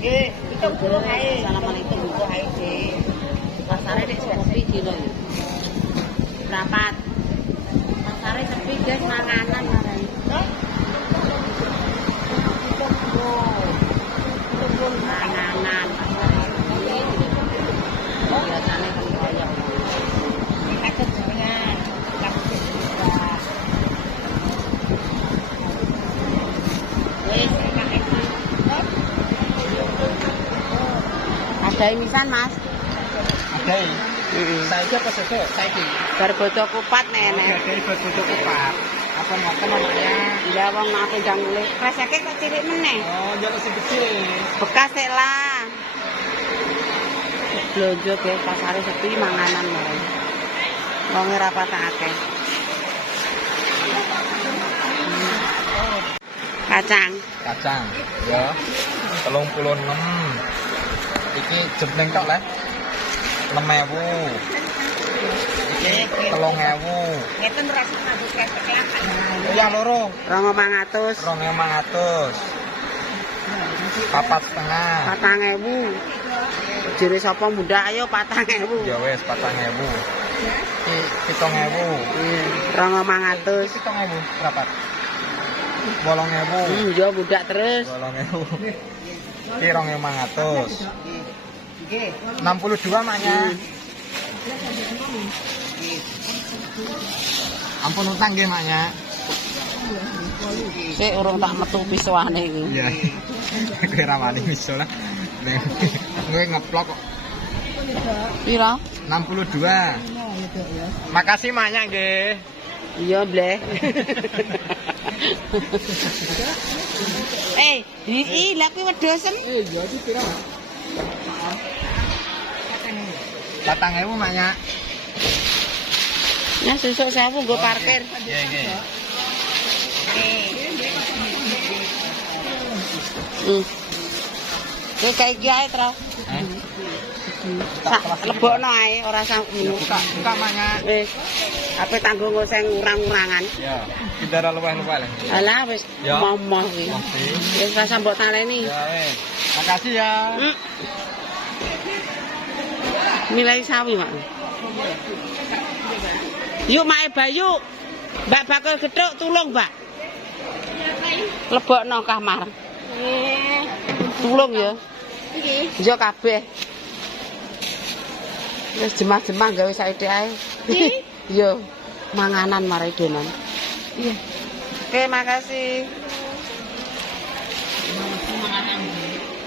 Nggih, itu puluh ae. Assalamualaikum Bu ae. Pasare nek sepi kilo ya. Berapa? Pasare sepi guys manganan marane. Manganan. Biasane kan kaya. Aku jenengan. Wis, ada imisan Mas? Ada. Saya apa saja? Saya. Barboco kupat nenek. Ada barboco kupat. Apa ngoten namanya? Ya wong nek ndang mulih. Reseke kok cilik meneh. Oh, jaluk sing kecil. Bekas sik lah. Blonjo ge pasare sepi manganan wae. Wonge ra patek akeh. Kacang. Kacang. Ya. 36. Iki jeneng tok le. 6.000. Iki 3.000. Ngeten rasa nganggo ketek lah. Ya loro. 2.500. 2.500. 4,5. 4.000. Jere sapa mundak ayo 4.000. Ya wis 4.000. Iki 7.000. 2.500. 7.000 berapa? 8.000. Ya budak terus. 8.000. Iki 2.500. 62 maknya. Ampun utang nggih maknya. Sik urung tak metu pisuane iki. Iya. Kowe ra wani iso lah. Kowe ngeplok kok. Pira? 62. Makasih maknya nggih. Iya, Bleh. Lah kuwi wedhosem. Iya iki pira? 4.000 maknya. Nah, sesuk 1.000 nggo parkir. Nggih nggih. Kowe kae iki ae, Tro. Sak lebokno ae ora sak Buka maknya. wis. Ape tanggung sing urang-urangan. Ya, bendera luweh-luweh. Alah wis Ya. momoh iki. Makasih. Wis rasa mbok taleni. Ya wis. Makasih ya. Milai sawi, Mak. Yuk, Mak Bayu. Mbak bakul gethuk tulung, Mbak. Lebokno kamar. Tulung ya. Iki. Yo kabeh. Wis jemah-jemah gawe saiki ae. Yo, manganan mari donan. Iya. Oke, makasih.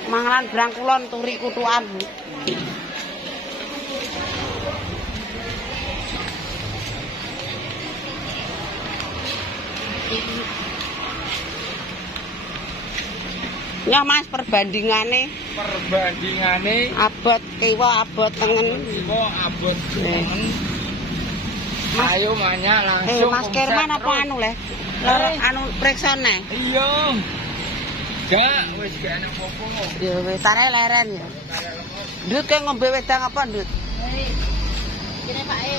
Manganan brangkulon turi kutukan. Ya Mas perbandingane abot kiwa abot tengen. Kok abot tengen. Ayo maknya langsung. Mas Kerman apa anu le? Anu preksone. Iya. Gak wis gak enak apa-apa. Ya wis tare leren ya. Ndut ke ngombe wedang apa, Ndut? Kene Pak E.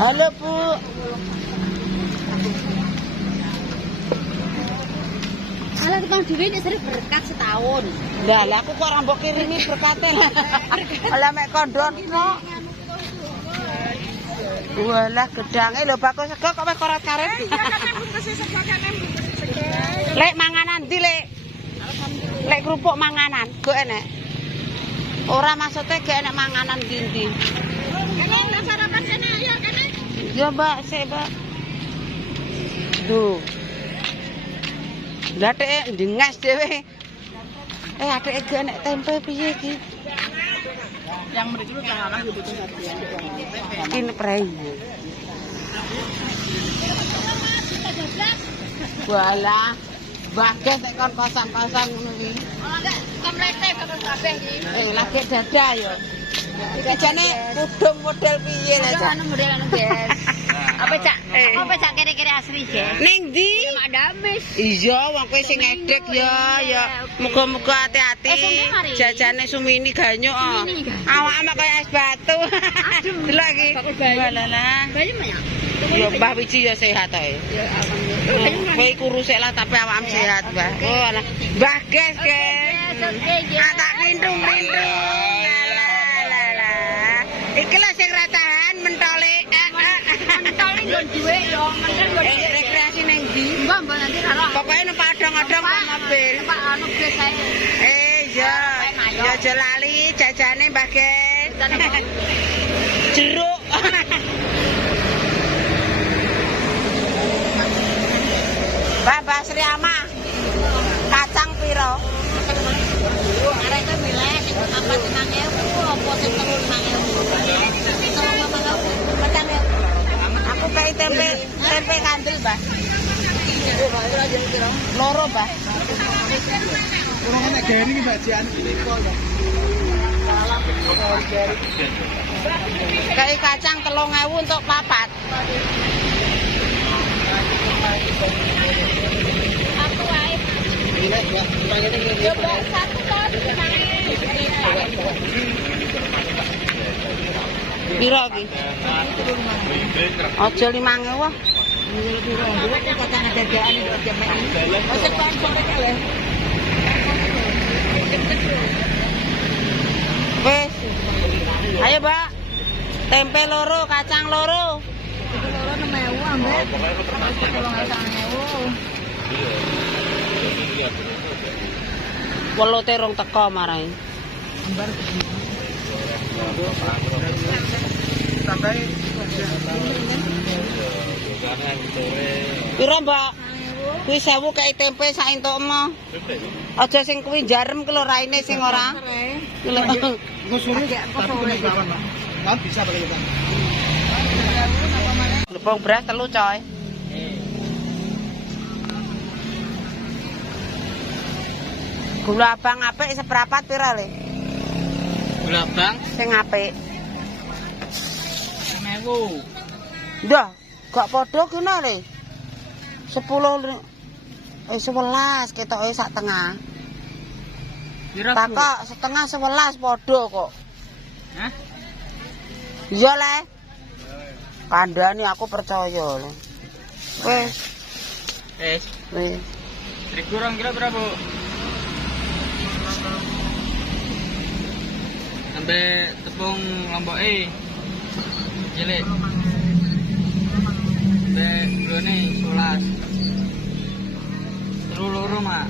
Halo, Bu. Malah tukang duwe nek sering berkat setahun. Lah aku kok ora mbok kirimi berkate. Lah mek kondon kok. Walah gedange lho bakul sego kok wis koret-karet. Lek manganan ndi, Lek? Lek kerupuk manganan, go enek. Ora maksudnya gak enek manganan ndi. Kene sarapan kene ayo kene. Ya, Mbak, sik, Mbak. Duh. Lah dhek ndengas dhewe. Adeke gak enek tempe piye iki? Yang mriki lu jangan lagi butuh satuan. Ini prei. Walah, bagas nek kon kosong-kosong ngono iki. Oh enggak, komplete bakal kabeh iki. Lagi dada yo. Iki jane kudung model piye lho, Cak? Anu model anu, Guys. Apa, Cak? Apa sak kere-kere asli je? Ning ndi? Mak damis. Iya, wong kowe sing ngedek ya. Muga-muga hati-hati. Jajane Sumini ganyuk. Awake mak kaya es batu. Delok iki. Walalah. Bayu mana? Ya Mbah Wiji ya sehat ae. Ya alhamdulillah. Kowe kurus lah tapi awakmu sehat, Mbah. Oh alah. Mbah Ges. Tak lindung-lindung. Alah. Iki lho sing ra tahan mentole. Mentole nggon dhuwit yo, menen nggon Rekreasi ning ndi? Mbah nanti karo Pokoknya numpak odong-odong ke mobil. Pak anu bis ae. Iya. Ya aja lali jajane Mbah Ges. Jeruk. Mbah Sri Ama. Kacang piro? Arek itu milih sing apa 5.000 apa sing 5.000. Aku kayak tempe kandel, Mbah. Loro, Mbah. Kurang nek geni iki Mbak Jian. Kayak kacang 3.000 untuk papat. Aku wae. Coba satu ton Piro iki? Aja 5.000 wah. kacang dadaan itu aja mek. Ose kon sore kalih. Wes. Ayo, Mbak. Tempe loro, kacang loro. Loro 6.000 ambek. Kalau enggak 1.000. Welote rong teko marai. Piro, Mbak? Kuwi 1.000 kae tempe sak entukmu. Aja sing kuwi jarem ki lho raine sing ora. Ki lho. Bisa pakai itu. Lepung beras telu, coy. Gula abang apik seprapat piro le? Gula abang Sing apik. 6.000. Ndah, gak padha kene le. 11 ketoke sak tengah. Takok setengah 11 padha kok. Hah? Iya le. Kandhani aku percaya le. Wes, Wes. wes. Terigu rong kilo berapa, Bu? Sampai tepung lomboke. Cilik. Sampai glone 11. Loro, Mak.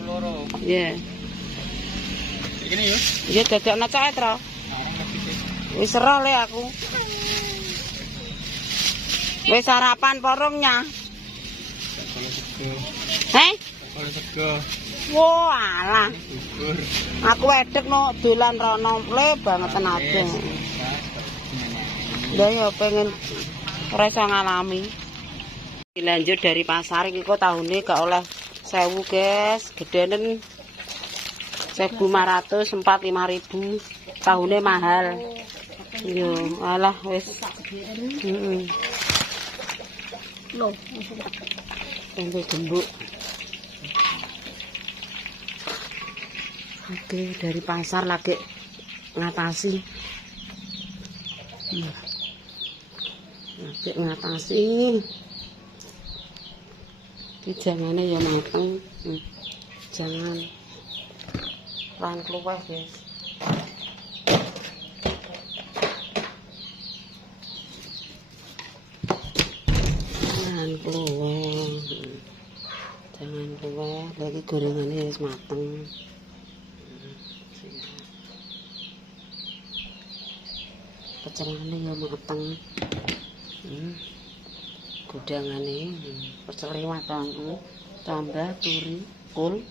Loro. Iya. Iki yo. Iya dadekno cae, Tro. Wis ero le aku. Wis sarapan porongnya. Heh? Kalau sego. Wah, alah. Bubur. Aku wedek no dolan rono le banget tenaga. Lah ya pengen rasa ngalami. Dilanjut dari pasar iki kok tahune gak oleh 1.000, guys. Gedenen 1.500, 4.000, 5.000. Tahune mahal. Yo, alah wis. Heeh. Loh, Tempe gembuk. Oke, dari pasar lagi ngatasi. Lagi ngatasi. Iki jangane ya mateng. Jangan lan kluweh, guys. Jangan kluweh. Jangan kluweh, lagi gorengane wis mateng. Pecelane ya mateng. Gudangane pecel mateng. Tambah turi, kul.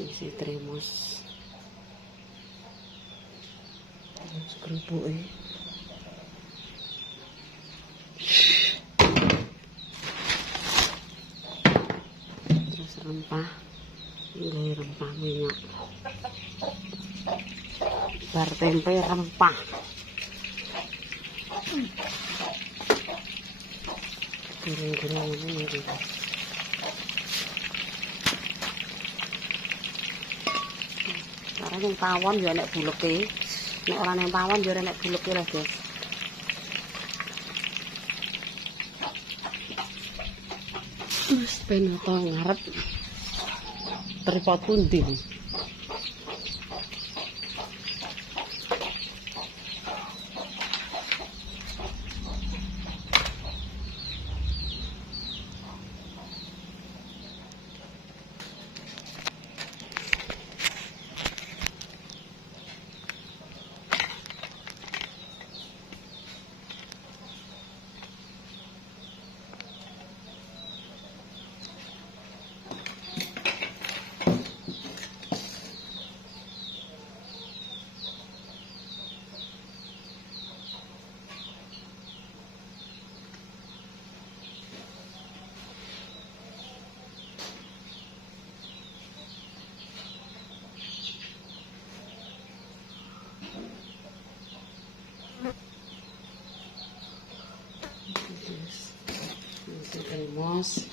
Isi tremos. Kerupuk terus rempah rempah minyak. Bar tempe rempah. Goreng-goreng ini gitu. Karena yang pawon ya nek buleke. Nek ora yang pawon ya nek buleke lah, guys. Wis ben apa ngarep tripod pundi. Mas.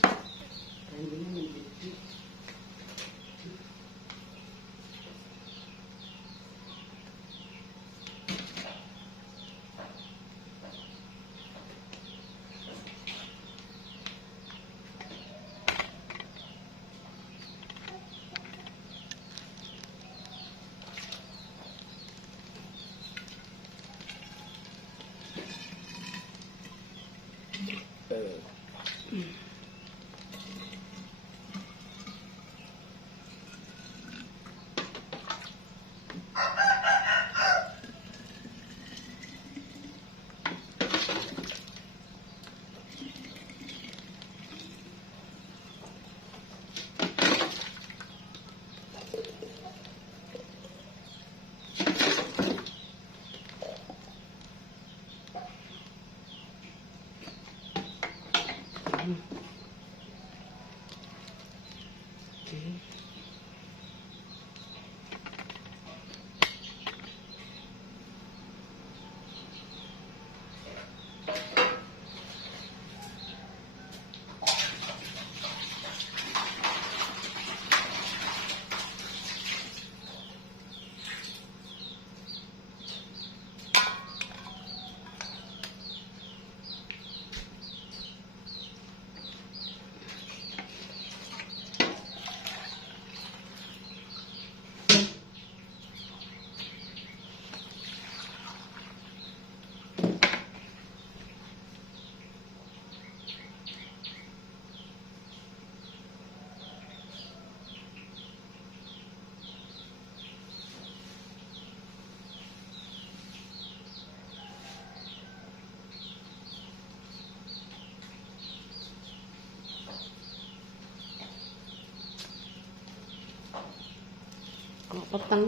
Kok peteng?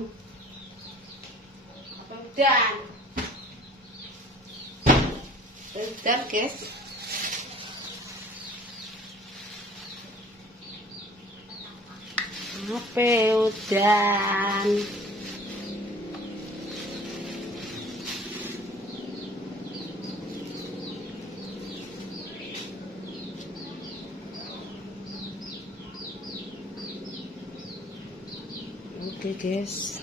Apa udan? Udan, guys. Apa udan? Oke, guys.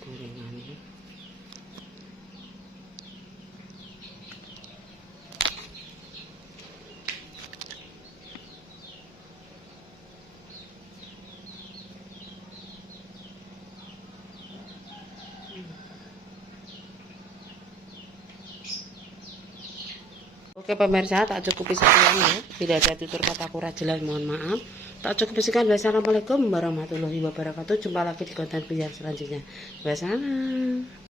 Gorengannya. Oke pemirsa, tak cukupi sekian ya. Bila ada tutur kata kurang jelas mohon maaf. Tak cukupi sekian. Wassalamualaikum warahmatullahi wabarakatuh. Jumpa lagi di konten video selanjutnya. Wassalam.